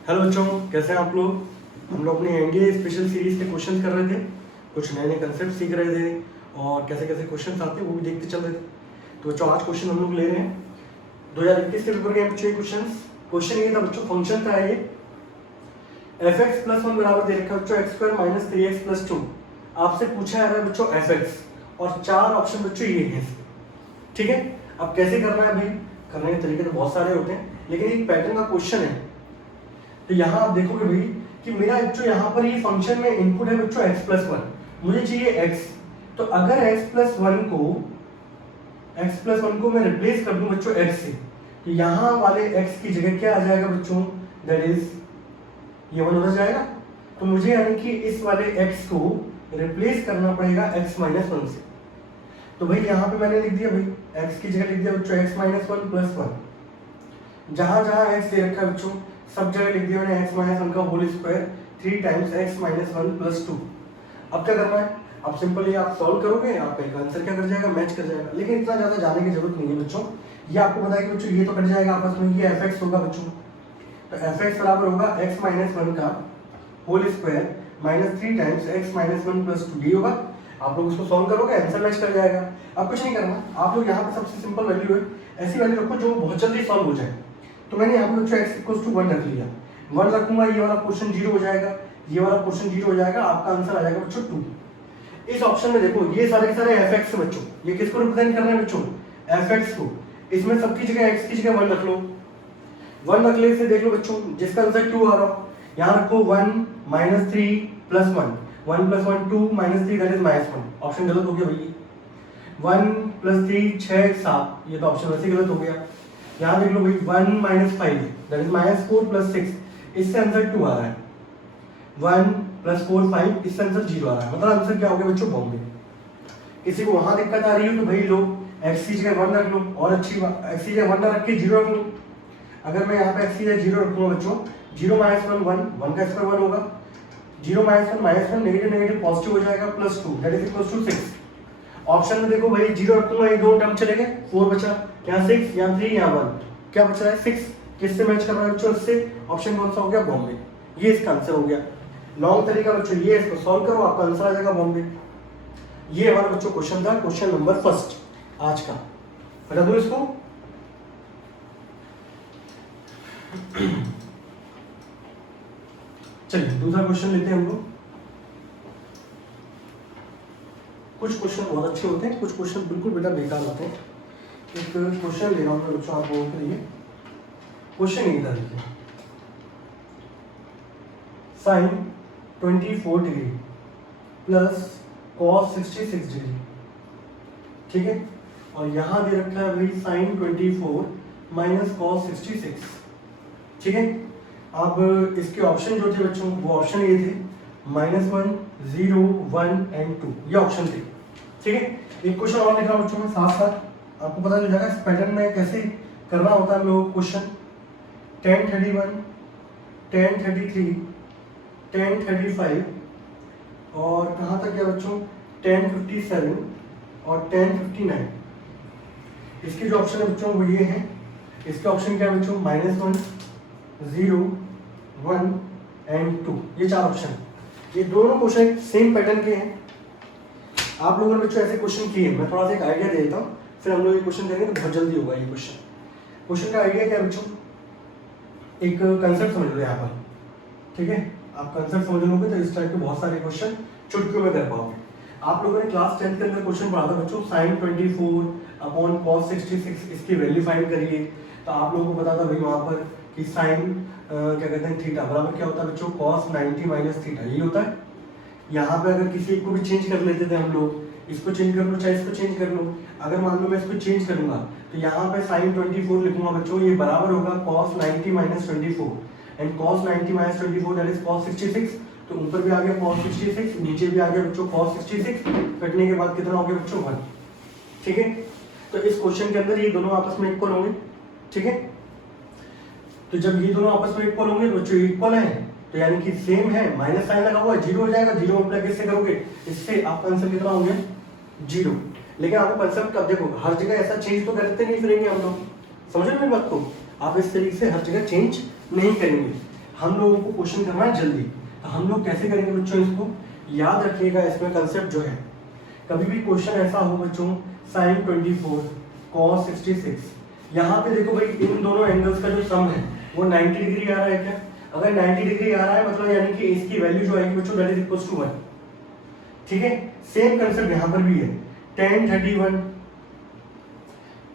Hello बच्चों, कैसे हैं आप लोग। हम लोग अपनी एनडीए स्पेशल सीरीज के क्वेश्चन कर रहे थे, कुछ नए नए कंसेप्ट सीख रहे थे और कैसे कैसे क्वेश्चन आते हैं वो भी देखते चल रहे थे। तो बच्चों आज क्वेश्चन हम लोग ले रहे हैं 2021 के पेपर के बच्चों। क्वेश्चन ये था बच्चों, फंक्शन का है ये एफ एक्स प्लस वन बराबर दे रखा है बच्चों x square minus 3x plus 2। आपसे पूछा जा रहा है बच्चों एफ एक्स और चार ऑप्शन बच्चों ये हैं। ठीक है, अब कैसे करना है भाई, करने के तरीके तो बहुत सारे होते हैं लेकिन एक पैटर्न का क्वेश्चन है। तो यहाँ आप देखोगे भाई कि मेरा बच्चों यहाँ पर ये फंक्शन में इनपुट है बच्चों x प्लस वन, मुझे चाहिए x। तो अगर x प्लस वन को मैं रिप्लेस कर दूं बच्चों x से, तो यहाँ वाले x की जगह क्या आ जाएगा बच्चों, दैट इज ये वन उधर जाएगा। तो मुझे यानी कि इस वाले x को रिप्लेस करना पड़ेगा x माइनस वन से। तो भाई यहाँ पे मैंने लिख दिया भाई x की जगह लिख दिया बच्चों x minus one plus one. जहां जहां x दे रखा है बच्चों सब जगह लिख दिया मैंने x माइनस वन का whole square 3 times x minus one plus two. अब क्या करना है, अब सिंपली आप सॉल्व करोगे, आपका आंसर क्या कर जाएगा, मैच कर जाएगा। लेकिन इतना ज्यादा जाने की जरूरत नहीं है बच्चों, ये आपको पता है कि बच्चों ये तो कट जाएगा आपस में, ये fx होगा बच्चों। तो fx बराबर होगा x माइनस वन का whole square minus 3 times x minus one plus two D होगा। आप लोग उसको सॉल्व करोगे, आंसर मैच कर जाएगा। अब कुछ नहीं करना, आप लोग यहाँ पे सबसे सिंपल वैल्यू है, ऐसी वैल्यू रखो जो बहुत जल्दी सॉल्व हो जाए। तो मैंने यहाँ पे बच्चों x इक्वल्स टू 1 रख लिया, 1 रखूंगा, ये वाला पोर्शन 0 हो जाएगा, ये वाला पोर्शन 0 हो जाएगा, आपका आंसर आ जाएगा बच्चों 2। इस ऑप्शन में देखो ये सारे के सारे fx बच्चों, ये किसको रिप्रेजेंट कर रहे हैं बच्चों, fx को। इसमें सबकी जगह x की जगह 1 रख लो, 1 रख ले, फिर देख लो बच्चों जिसका आंसर 2 आ रहा हो, यहाँ रखो 1 minus 3 plus 1, 1 plus 1 2 minus 3 that is minus 1। Option गलत हो गया भैया, 1 प्लस 3 6 7, ये तो ऑप्शन वैसे गलत हो गया। यहाँ देख लो भाई 1 minus 5 that is minus 4 plus 6, इससे आंसर 2 आ रहा है। 1 प्लस 4 5, इससे आंसर 0 आ रहा है, मतलब आंसर क्या हो गया बच्चों, बॉम्बे। किसी को वहां दिक्कत आ रही है तो भाई लो x की जगह 1 रख लो, और अच्छी बात x की जगह 1 ना रख के 0 रख लो। अगर मैं यहाँ पे x की जगह 0 रखूंगा बच्चों, 0 माइनस 1 1, 1 का स्क्वायर 1 होगा, 0 माइनस 1 नेगेटिव नेगेटिव पॉजिटिव हो जाएगा plus 2 that is equals to 6। Option में देखो भाई 0 रखूंगा, ये दो टर्म चले गए, 4 बचा, यहाँ 6, यहाँ 3, यहाँ 1, क्या बच रहा है 6। किससे मैच कर रहा है बच्चों, इससे। ऑप्शन कौन सा हो गया, बॉम्बे। ये इसका आंसर हो गया। लॉन्ग तरीका बच्चों ये, इसको सॉल्व करो, आपका आंसर आ जाएगा बॉम्बे। ये हमारा बच्चों क्वेश्चन था, क्वेश्चन नंबर फर्स्ट आज का। बता दो इसको। चलिए दूसरा क्वेश्चन लेते हैं हम लोग। कुछ क्वेश्चन बहुत अच्छे होते हैं, कुछ क्वेश्चन बिल्कुल बेटा बेकार होते हैं। एक क्वेश्चन ले रहा हूँ मैं बच्चों आप लोगों के लिए। क्वेश्चन ये था, देखिए sine 24 degree plus cos 66 degree, ठीक है। और यहाँ दे रखा है भाई साइन 24 माइनस कॉस 66, ठीक है। अब इसके ऑप्शन जो थे बच्चों, वो ऑप्शन ये थे -1 0 1 एंड 2, ये ऑप्शन थे, ठीक है। एक क्वेश्चन और लिखा बच्चों में साथ साथ, आपको पता चल जाएगा इस पैटर्न में कैसे करना होता है हम लोग क्वेश्चन। 1031 1033 1035 और कहाँ तक गया बच्चों 1057 और 1059। इसके जो ऑप्शन है बच्चों वो ये हैं। इसके ऑप्शन क्या है बच्चों, -1 0 1 एंड 2, ये चार ऑप्शन। ये दोनों क्वेश्चन सेम पैटर्न के हैं। आप लोगों ने बच्चों ऐसे क्वेश्चन किए, मैं थोड़ा सा एक आइडिया दे देता हूँ, फिर हम लोग ये क्वेश्चन करेंगे तो बहुत जल्दी होगा ये क्वेश्चन का आइडिया क्या है बच्चों, एक कंसेप्ट समझ लो यहाँ पर, ठीक है। आप कंसेप्ट समझ लोगे तो इस टाइप के बहुत सारे क्वेश्चन चुटकियों में कर पाओगे। आप लोगों ने क्लास 10th के अंदर क्वेश्चन पढ़ा था बच्चों, साइन 24 अपॉन कॉस 66, इसकी वैल्यू फाइंड करिए। तो आप लोगों को पता था भाई वहाँ पर कि साइन क्या कहते हैं थीटा बराबर क्या होता है बच्चों, कॉस 90 माइनस थीटा, यही होता है। यहाँ पे अगर किसी को भी चेंज कर लेते थे हम लोग, इसको चेंज कर लो चाहे इसको चेंज कर लो। अगर मान लो मैं इसको चेंज करूंगा तो यहाँ पे साइन 24 लिखूंगा बच्चों, ये बराबर होगा cos 90 minus 24, and cos 90 minus 24 that is cos 66। तो ऊपर भी आ गया कॉस 66, नीचे भी आ गया बच्चों कॉस 66, कटने के बाद कितना हो गया बच्चों 1, ठीक है। तो इस क्वेश्चन के अंदर ये दोनों आपस में इक्वल होंगे, ठीक है। तो जब ये दोनों आपस में इक्वल होंगे बच्चों, इक्वल है तो यानी कि सेम है, माइनस साइन लगा हुआ है, 0 हो जाएगा, 0 मल्टीप्लाई किससे करोगे, इससे आपका आंसर कितना हो गया 0। लेकिन आपको कंसेप्ट कब देखो, हर जगह ऐसा चेंज तो करते नहीं फिरेंगे हम लोग, समझो मेरी बात को। आप इस तरीके से हर जगह चेंज नहीं करेंगे। हम लोगों को क्वेश्चन करना है जल्दी, तो हम लोग कैसे करेंगे बच्चों? इसको याद रखिएगा, इसमें कंसेप्ट जो है, कभी भी क्वेश्चन ऐसा हो बच्चों sin 24 cos 66, यहाँ पे देखो भाई इन दोनों एंगल्स का जो सम है वो 90 डिग्री आ रहा है क्या? अगर 90 डिग्री आ रहा है मतलब यानी कि इसकी वैल्यू जो आएगी बच्चों दैट इज इक्वल टू 1। ठीक है, सेम कंसेप्ट यहाँ पर भी है, tan 31,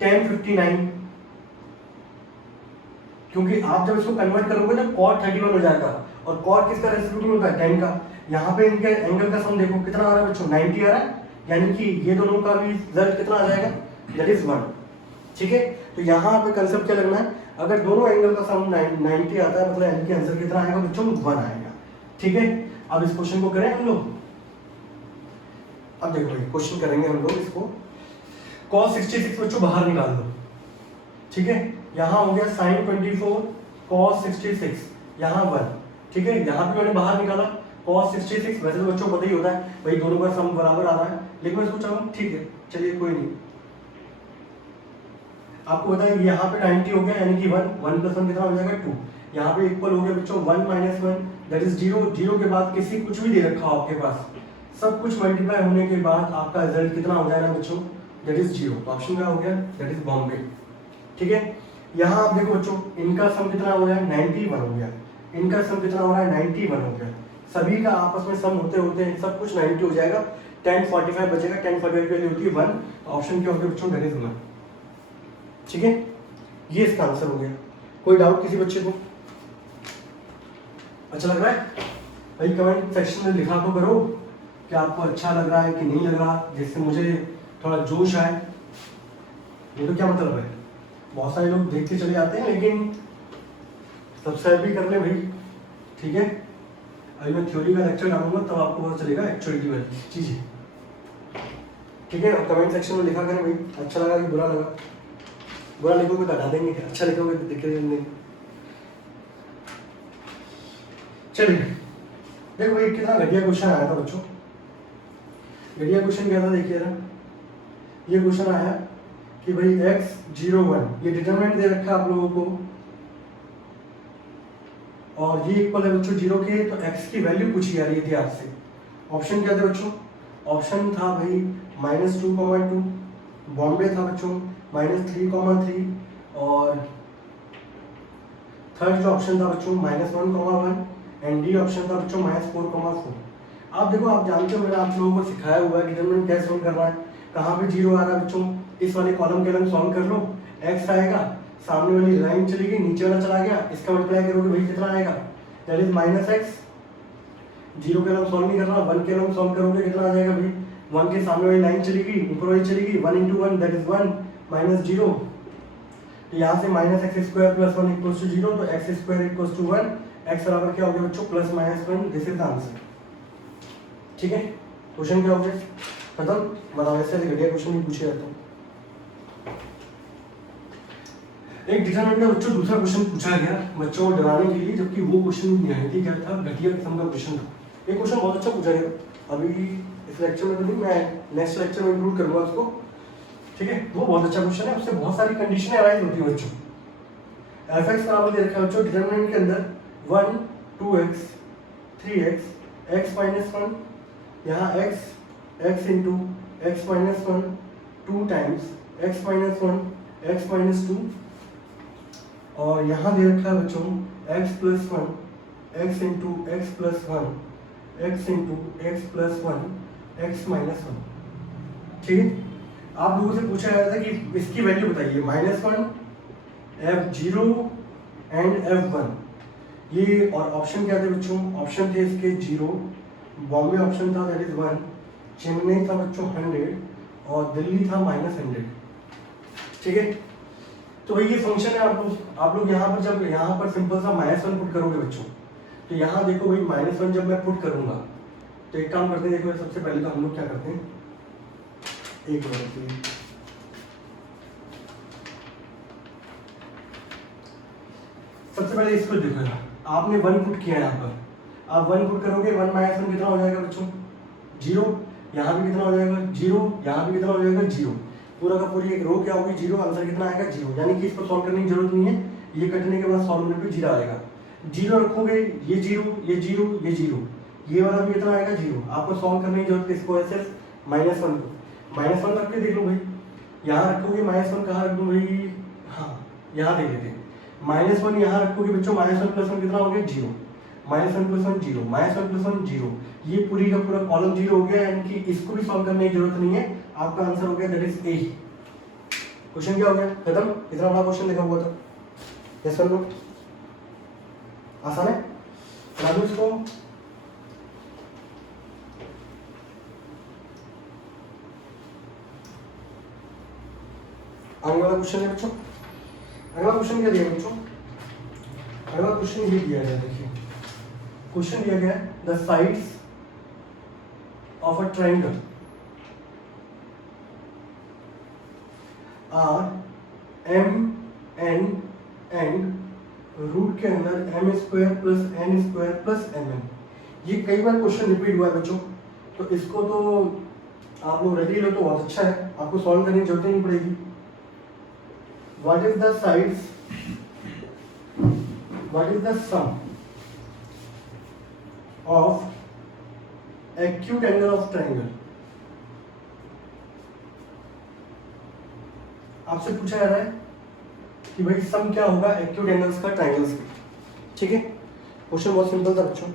tan 59, क्योंकि आप जब इसको कन्वर्ट करोगे तो cot 31 हो जाएगा, और cot किसका रेसिप्रोकल होता है? tan का। यहाँ पे इनके एंगल का सम देखो कितना आ रहा है बच्चों, 90 आ रहा है, यानी कि ये दोनों का भी रिजल्ट कितना आ जाएगा? That is 1। ठीक है, तो यहाँ पे कंसेप्ट क्या लगना है, अगर दोनों एंगल का सम 90 आता है मतलब यानी कि आंसर कितना आएगा बच्चों? 1 आएगा। ठीक है, अब इस क्वेश्चन को करें हम लोग। अब देखो भाई क्वेश्चन करेंगे हम लोग इसको, cos 66 बच्चों बाहर निकाल दो। ठीक है, यहाँ हो गया sin 24 cos 66, यहाँ 1। ठीक है, यहाँ भी मैंने बाहर निकाला cos 66, वैसे तो बच्चों पता ही होता है भाई दोनों का सम बराबर आ रहा है, लेकिन मैं सोचा हूँ ठीक है चलिए कोई नहीं। आपको पता है यहाँ पे 90 हो गया यानी कि 1 प्लस 1 कितना हो जाएगा? 2। यहाँ पे इक्वल हो गया बच्चों 1 माइनस 1 दैट इज 0। 0 के बाद किसी कुछ भी दे रखा हो आपके पास, सब कुछ मल्टीप्लाई होने के बाद आपका रिजल्ट कितना हो जाएगा बच्चों? That is 0। तो ऑप्शन क्या हो गया? That is Bombay. ठीक है, यहाँ आप देखो बच्चों इनका सम कितना हो गया? 91 हो गया, इनका सम कितना हो रहा है? 91 हो गया। सभी का आपस में सम होते होते सब कुछ 90 हो जाएगा, 1045 बचेगा, 1045 की वैल्यू होती है 1, तो ऑप्शन क्या हो गया बच्चों? That is 1। ठीक है, ये इसका आंसर हो गया। कोई डाउट किसी बच्चे को? अच्छा लग रहा है भाई? कमेंट सेक्शन में लिखा तो करो कि आपको अच्छा लग रहा है कि नहीं लग रहा, जिससे मुझे थोड़ा जोश आए। ये तो क्या मतलब है, बहुत सारे लोग देखते चले जाते हैं लेकिन सब्सक्राइब भी कर ले भाई। ठीक है, अभी मैं थ्योरी का लेक्चर डालूंगा तब आपको पता चलेगा एक्चुअलिटी वाली चीजें। ठीक है, और कमेंट सेक्शन में लिखा करें भाई अच्छा लगा कि बुरा लगा। बुरा लिखोगे तो हटा देंगे, अच्छा लिखोगे तो दिख देंगे। चलिए देखो भाई कितना घटिया क्वेश्चन आया था बच्चों। घटिया क्वेश्चन क्या था देखिए ना, ये क्वेश्चन आया कि भाई x 0 1 ये डिटरमिनेंट दे रखा है आप लोगों को, और ये इक्वल है बच्चों 0 के, तो x की वैल्यू पूछी जा रही थी आपसे। ऑप्शन क्या थे बच्चों? ऑप्शन था भाई -2,2, बॉम्बे था बच्चों -3,3, और थर्ड जो ऑप्शन था बच्चों -1,1, एंड डी ऑप्शन था बच्चों -4,4। आप देखो, आप जानते हो मैंने आप लोगों को सिखाया हुआ है डिटरमिनेंट कैसे सोल्व करना है। कहाँ पे 0 आ रहा है बच्चों, इस वाले कॉलम के अंदर सॉल्व कर लो, x आएगा, सामने वाली लाइन चली गई, नीचे वाला चला गया, इसका मल्टीप्लाई करोगे भाई कितना आएगा? That is -x। 0 के अंदर सॉल्व नहीं करना, 1 के अंदर सॉल्व करोगे कितना आ जाएगा भाई? 1 के सामने वाली लाइन चली गई, ऊपर वाली चली गई, 1 × 1 दैट इज 1 -0। तो यहाँ से -x² + 1 = 0, तो x² = 1, x बराबर क्या हो गया बच्चों? +-1। This is the answer. ठीक है, क्वेश्चन क्या हो गया? खत्म। बताओ, ऐसे घटिया क्वेश्चन नहीं पूछे जाते। एक डिटरमिनेंट का बच्चों दूसरा क्वेश्चन पूछा गया बच्चों को डराने के लिए, जबकि वो क्वेश्चन निहायत क्या था, घटिया किस्म का क्वेश्चन था। एक क्वेश्चन बहुत अच्छा पूछा गया, अभी इस लेक्चर में तो नहीं, मैं नेक्स्ट लेक्चर में इंक्लूड करूंगा उसको। ठीक है, वो बहुत अच्छा क्वेश्चन है, उससे बहुत सारी कंडीशनें अराइज होती है बच्चों। f(x) बराबर दे रखा है बच्चों डिटरमिनेंट के अंदर 1 2x 3x x - 1, यहाँ x × x - 1 2 times x - 1 x - 2, और यहाँ दे रखा है बच्चों x + 1 x × x + 1 x × x + 1 x - 1। ठीक है, आप लोगों से पूछा गया था कि इसकी वैल्यू बताइए, -1 f0 एंड f1। ये और ऑप्शन क्या थे बच्चों? ऑप्शन थे इसके 0, बॉम्बे ऑप्शन था दैट इज 1, चेन्नई था बच्चों 100, और दिल्ली था -100। ठीक है, तो भाई ये फंक्शन है। आप लोग यहाँ पर जब यहाँ पर सिंपल सा -1 पुट करोगे बच्चों, तो यहाँ देखो भाई -1 जब मैं पुट करूंगा तो एक काम करते हैं, देखो सबसे पहले तो हम लोग क्या करते हैं, एक मिनट, सबसे पहले इसको देखो, आपने 1 पुट किया यहाँ पर, आप 1 पुट करोगे, 1 - 1 कितना हो जाएगा बच्चों? 0। यहाँ भी कितना हो जाएगा? 0। यहाँ भी कितना हो जाएगा? 0। पूरा का पूरी एक रो क्या होगी? 0। आंसर कितना आएगा? 0। यानी कि इसको सॉल्व करने की जरूरत नहीं है, ये कटने के बाद सॉल्व होने पे 0 आएगा। जीरो रखोगे, ये जीरो, ये जीरो, ये जीरो, ये वाला भी कितना आएगा जीरो। आपको सॉल्व करने की जरूरत किसको है, सिर्फ माइनस वन को। माइनस वन रख के देख लो भाई, यहाँ रखोगे माइनस वन, कहाँ रख दूँ भाई, हाँ यहाँ दे देते हैं माइनस वन, यहाँ रखोगे बच्चों माइनस वन प्लस वन कितना हो गया zero, minus one plus one zero, minus one plus one zero, ये पूरी का पूरा कॉलम जीरो हो गया, यानी कि इसको भी सॉल्व करने की जरूरत नहीं है, आपका आंसर हो गया दैट इज ए। क्वेश्चन क्या हो गया, खत्म। इतना बड़ा क्वेश्चन लिखा हुआ था, यस और नो, आसान है। बना दो इसको, आगे वाला क्वेश्चन है बच्चों। अगला क्वेश्चन क्या दिया बच्चों, अगला क्वेश्चन ये दिया गया, देखिए क्वेश्चन दिया गया the sides of a triangle are M N and root के अंदर M square plus N square plus M N. ये कई बार क्वेश्चन रिपीट हुआ है बच्चों, तो इसको तो आप लोग रेडी लो तो बहुत अच्छा है, आपको सॉल्व करने की जरूरत नहीं पड़ेगी। What is the sides, what is the sum of acute angle of triangle. आपसे पूछा जा रहा है कि भाई सम क्या होगा एक्यूट एंगल्स का ट्रायंगल्स का, ठीक है। क्वेश्चन बहुत सिंपल था बच्चों,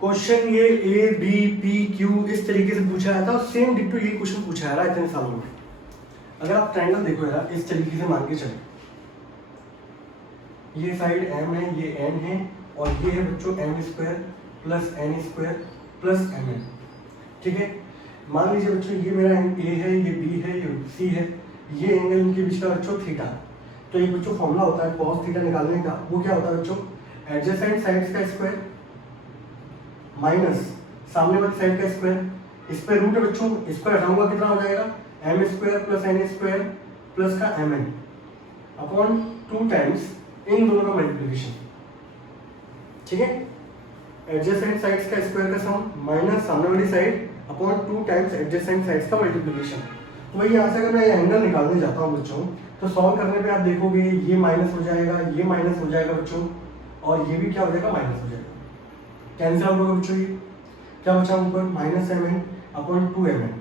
क्वेश्चन ये ए बी पी क्यू इस तरीके से पूछा जाता है और सेम डिट्टो ये क्वेश्चन पूछा जा रहा है इतने सालों में। अगर आप ट्रायंगल देखो यार इस तरीके से मान के चले, ये साइड एम है, ये एन है, और ये है बच्चों M square plus N square plus M N, ठीक है। मान लीजिए बच्चों ये मेरा ए है, ये बी है, ये सी है, ये एंगल इनके बीच का बच्चों थीटा। तो एक बच्चों फॉर्मूला होता है cos थीटा निकालने का, वो क्या होता है बच्चों, एडजेसेंट साइड्स का स्क्वायर माइनस सामने वाली साइड का स्क्वायर, इस पे रूट है बच्चों, इसको हटाऊंगा कितना हो जाएगा M square plus N square plus का एम एन अपॉन 2 टाइम्स इन दोनों का मल्टीप्लिकेशन, ठीक है। एडजेसेंट साइड्स का स्क्वायर का सम माइनस सामने वाली side upon 2 times adjacent sides का मल्टीप्लिकेशन। तो भाई यहाँ से अगर मैं ये एंगल निकालने जाता हूँ बच्चों, तो सॉल्व करने पे आप देखोगे ये माइनस हो जाएगा, ये माइनस हो जाएगा बच्चों, और ये भी क्या हो जाएगा माइनस हो जाएगा, कैंसिल आउट होगा बच्चों। ये क्या बचा ऊपर minus M N upon 2 M N,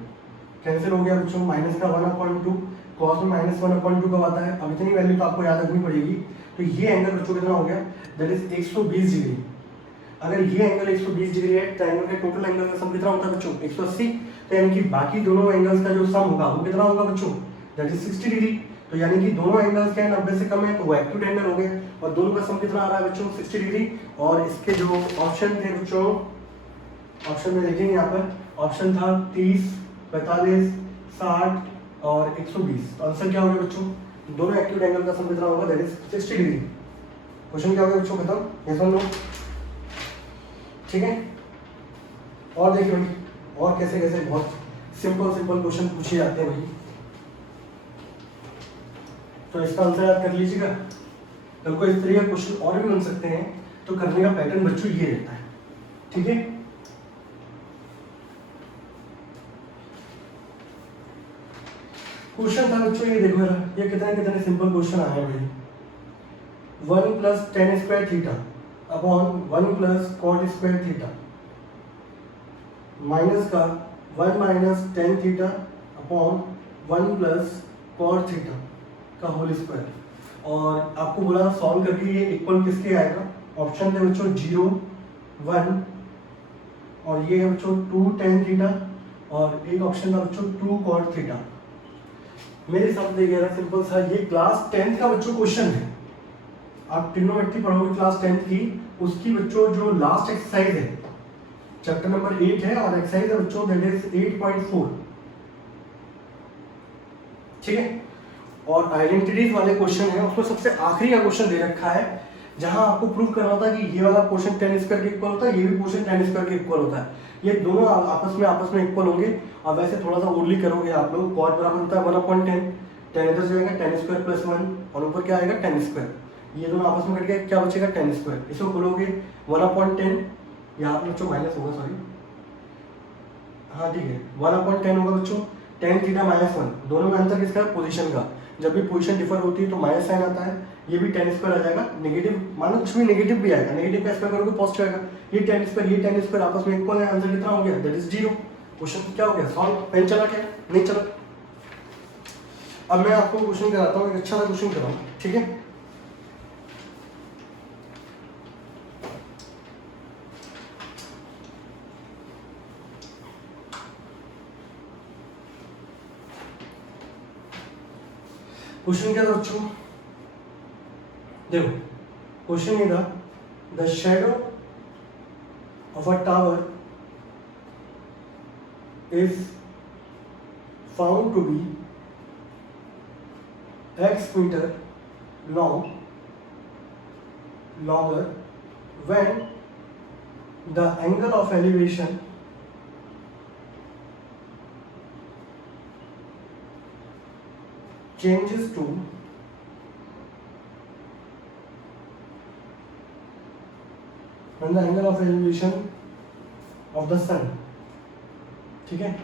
cancel हो गया बच्चों, माइनस का 1/2, कॉस में माइनस 1/2 कब आता है, अब इतनी वैल्यू तो आपको याद रखनी पड़ेगी। तो ये एंगल बच्चों कितना हो गया, दैट इज 120 डिग्री। अगर ये एंगल 120 डिग्री है, ट्रायंगल के टोटल एंगल का सम कितना होता है बच्चों 180, तो यानी कि बाकी दोनों एंगल्स का जो सम होगा वो कितना होगा बच्चों, दैट इज 60 डिग्री। तो यानी कि दोनों एंगल्स क्या है 90 से कम है, तो वो एक्यूट एंगल हो गए, और दोनों का सम कितना आ रहा है बच्चों 60 डिग्री। और इसके जो ऑप्शन थे बच्चों, ऑप्शन में देखेंगे यहाँ पर ऑप्शन था 30, 45, 60 और 120। तो आंसर क्या हो गया बच्चों, दोनों एक्यूट एंगल का सम कितना होगा, दैट इज 60 डिग्री। क्वेश्चन क्या हो गया बच्चों, खत्म, यस और नो, ठीक है। और देखिए भाई और कैसे कैसे बहुत सिंपल सिंपल क्वेश्चन पूछे जाते हैं भाई, तो इसका आंसर याद कर लीजिएगा। कल को इस तरह के क्वेश्चन और भी बन सकते हैं, तो करने का पैटर्न बच्चों ये रहता है, ठीक है। क्वेश्चन था बच्चों ये देखो जरा, ये कितने कितने सिंपल क्वेश्चन आए हैं भाई। 1 + tan square theta upon 1 + cot square theta minus का 1 - tan theta upon 1 + cot theta का होल स्क्वायर। और आपको बोला सॉल्व करके ये इक्वल किसके आएगा, ऑप्शन थे बच्चों 0, 1 और ये है बच्चों 2 tan थीटा, और एक ऑप्शन था बच्चों 2 cot थीटा। मेरे हिसाब से देखिए सिंपल सा, ये क्लास 10th का बच्चों क्वेश्चन है। आप ट्रिग्नोमेट्री पढ़ोगे क्लास 10th की, उसकी बच्चों जो लास्ट एक्सरसाइज है चैप्टर नंबर 8 है, और एक्सरसाइज है बच्चों दैट इज 8.4, ठीक है। और आइडेंटिटीज वाले क्वेश्चन है, उसमें सबसे आखिरी का क्वेश्चन दे रखा है, जहां आपको प्रूव करना था कि ये वाला क्वेश्चन tan स्क्वायर के इक्वल होता है, ये भी क्वेश्चन tan स्क्वायर के इक्वल होता है, ये दोनों आपस में इक्वल होंगे। और वैसे थोड़ा सा ओरली करोगे आप लोग, cos बराबर होता है 1/10, tan इधर जाएगा tan स्क्वायर प्लस 1, और ऊपर क्या आएगा tan स्क्वायर, ये दोनों आपस में कट के क्या बचेगा tan स्क्वायर। इसको खोलोगे 1/10, यहाँ पे बच्चों माइनस होगा, सॉरी हाँ ठीक है 1/10 होगा बच्चों, tan थीटा -1, दोनों में अंतर किसका है पोजीशन का, जब भी पोजीशन डिफर होती है तो माइनस साइन आता है, ये भी tan स्क्वायर आ जाएगा नेगेटिव, मानो कुछ भी नेगेटिव भी आएगा, नेगेटिव का स्क्वायर करोगे पॉजिटिव आएगा। ये tan स्क्वायर आपस में इक्वल है, आंसर कितना हो गया, दैट इज 0। क्वेश्चन क्या हो गया, सॉल्व। पेन चला क्या, नहीं चला। अब मैं आपको क्वेश्चन कराता हूँ, एक अच्छा सा क्वेश्चन कराऊँ, ठीक है। क्वेश्चन क्या था बच्चों, देखो क्वेश्चन ये था, the shadow of a tower is found to be x meter longer when the angle of elevation changes to when the angle of elevation of the sun, ठीक है,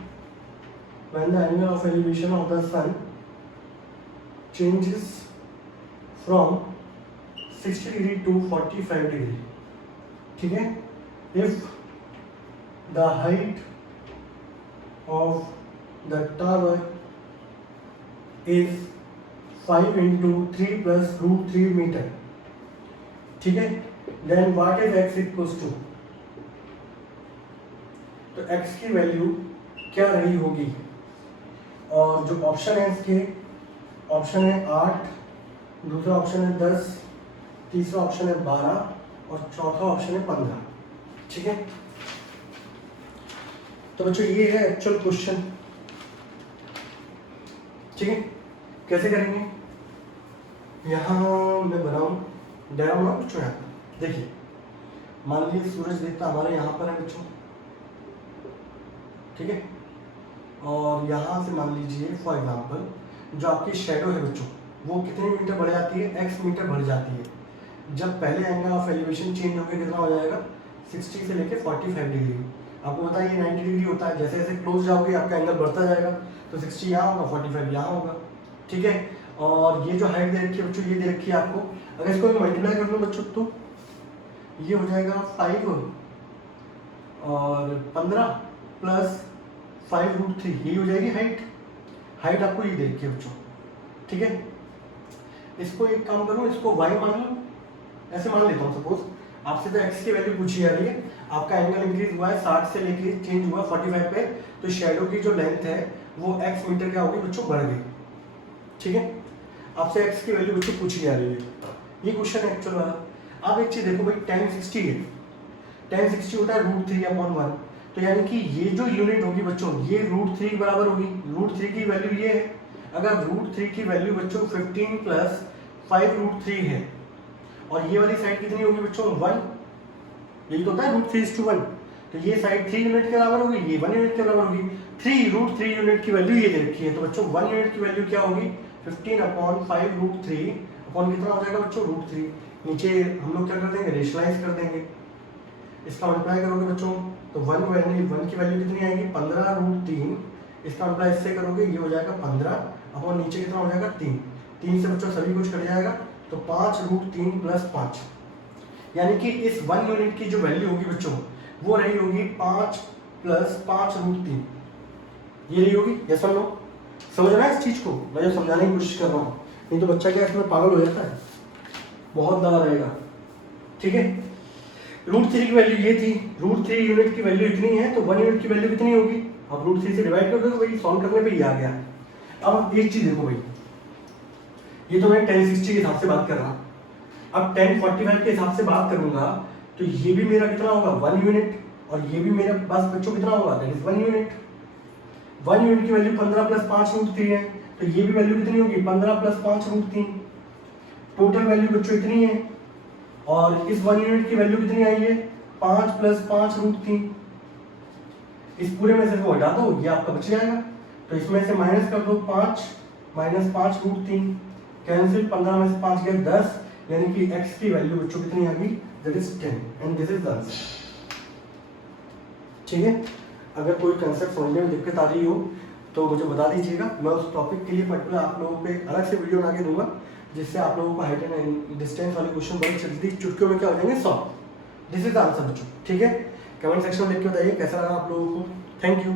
when the angle of elevation of the sun changes from 60 degree to 45 degree, ठीक है, if the height of the tower is 5 into 3 plus root 3 meter, ठीक है, then what is x equals to, तो x की value क्या रही होगी, और जो ऑप्शन है इसके, ऑप्शन है 8, दूसरा ऑप्शन है 10, तीसरा ऑप्शन है 12 और चौथा ऑप्शन है 15, ठीक है। तो बच्चों ये है एक्चुअल क्वेश्चन, ठीक है। कैसे करेंगे, यहाँ मैं बनाऊं डायग्राम ना बच्चों, यहाँ पर देखिए, मान लीजिए सूरज देवता हमारे यहाँ पर है बच्चों, ठीक है, और यहाँ से मान लीजिए फॉर एग्जांपल जो आपकी शेडो है बच्चों, वो कितने मीटर बढ़ जाती है, x मीटर बढ़ जाती है। जब पहले एंगल ऑफ एलिवेशन चेंज होकर कितना हो जाएगा, 60 से लेके 45 डिग्री। आपको पता है ये 90 डिग्री होता है, जैसे जैसे क्लोज जाओगे आपका एंगल बढ़ता जाएगा, तो 60 यहाँ होगा, 45 यहाँ होगा, ठीक है। और ये जो हाइट दे रखी है बच्चों, ये दे रखी है आपको, अगर इसको मल्टीप्लाई कर लो बच्चों तो ये हो जाएगा 5 और 15 प्लस 5√3, यही हो जाएगी हाइट। हाइट आपको ये दे रखी है बच्चों, ठीक है। इसको एक काम करूँ, इसको y मान लूँ, ऐसे मान लेता हूँ। सपोज आपसे तो x की वैल्यू पूछी जा रही है, आपका एंगल इंक्रीज हुआ है 60 से लेके चेंज हुआ 45 पे, तो शेडो की जो लेंथ है वो x मीटर क्या होगी बच्चों, बढ़ गई, ठीक है। आपसे x की वैल्यू बच्चों पूछी जा रही है, ये क्वेश्चन है एक्चुअल वाला। आप एक चीज देखो भाई, tan 60 है, tan 60 होता है √3/1, तो यानी कि ये जो यूनिट होगी बच्चों, ये √3 के बराबर होगी। √3 की वैल्यू ये है, अगर √3 की वैल्यू बच्चों 15 प्लस 5√3 है, और ये वाली साइड कितनी होगी बच्चों, 1, यही तो होता है √3:1, तो ये साइड 3 यूनिट के बराबर होगी, ये 1 यूनिट के बराबर होगी। √3 यूनिट की वैल्यू ये दे रखी है, तो बच्चों 1 यूनिट की वैल्यू क्या होगी, 15/5√3 अपॉन कितना हो जाएगा बच्चों, √3। नीचे हम लोग क्या कर देंगे, रेशनलाइज कर देंगे, इसका मल्टीप्लाई करोगे बच्चों तो 1 की वैल्यू कितनी आएगी, 15√3, इसका मल्टीप्लाई इससे करोगे ये हो जाएगा 15 अपॉन नीचे कितना हो जाएगा 3, 3 से बच्चों सभी कुछ कट जाएगा, तो 5√3 प्लस 5, यानी कि इस 1 यूनिट की जो वैल्यू होगी बच्चों वो रही होगी 5 प्लस 5√3, ये रही होगी। यस और नो, समझ रहा है इस चीज को, मैं जो समझाने की कोशिश कर रहा हूँ, नहीं तो बच्चा क्या इसमें पागल हो जाता है, बहुत दवा रहेगा, ठीक है। √3 की वैल्यू ये थी, √3 यूनिट की वैल्यू इतनी है, तो 1 यूनिट की वैल्यू कितनी होगी, अब √3 से डिवाइड कर दो, वही सॉल्व करने पे ही आ गया। अब एक चीज देखो भाई, ये तो मैं tan 60 के हिसाब से बात कर रहा हूँ, अब tan 45 के हिसाब से बात करूंगा तो ये भी मेरा कितना होगा, 1 यूनिट, और ये भी मेरे पास बच्चों कितना होगा, दैट इज 1 यूनिट। 1 यूनिट की वैल्यू 15 प्लस 5√3 है, तो ये भी वैल्यू कितनी होगी, 15 प्लस 5√3, टोटल वैल्यू बच्चों इतनी है, और इस 1 यूनिट की वैल्यू कितनी आई है, 5 प्लस 5√3, इस पूरे में से इसको हटा दो, ये आपका बच जाएगा, तो इसमें से माइनस कर दो, 5 माइनस 5√3 कैंसिल, 15 में से 5 गए 10, यानी कि x की वैल्यू बच्चों कितनी आ गई, that is 10, and this is the answer, ठीक है। अगर कोई कंसेप्ट समझने में दिक्कत आ रही हो तो मुझे बता दीजिएगा, मैं उस टॉपिक के लिए पर्टिकुलर आप लोगों पे अलग से वीडियो बना के दूंगा, जिससे आप लोगों को हाइट एंड डिस्टेंस वाले क्वेश्चन बड़े जल्दी चुटकियों में क्या हो जाएंगे सॉल्व। दिस इज आंसर बच्चों, ठीक है। कमेंट सेक्शन में लिख के बताइए कैसा लगा आप लोगों को। Thank you.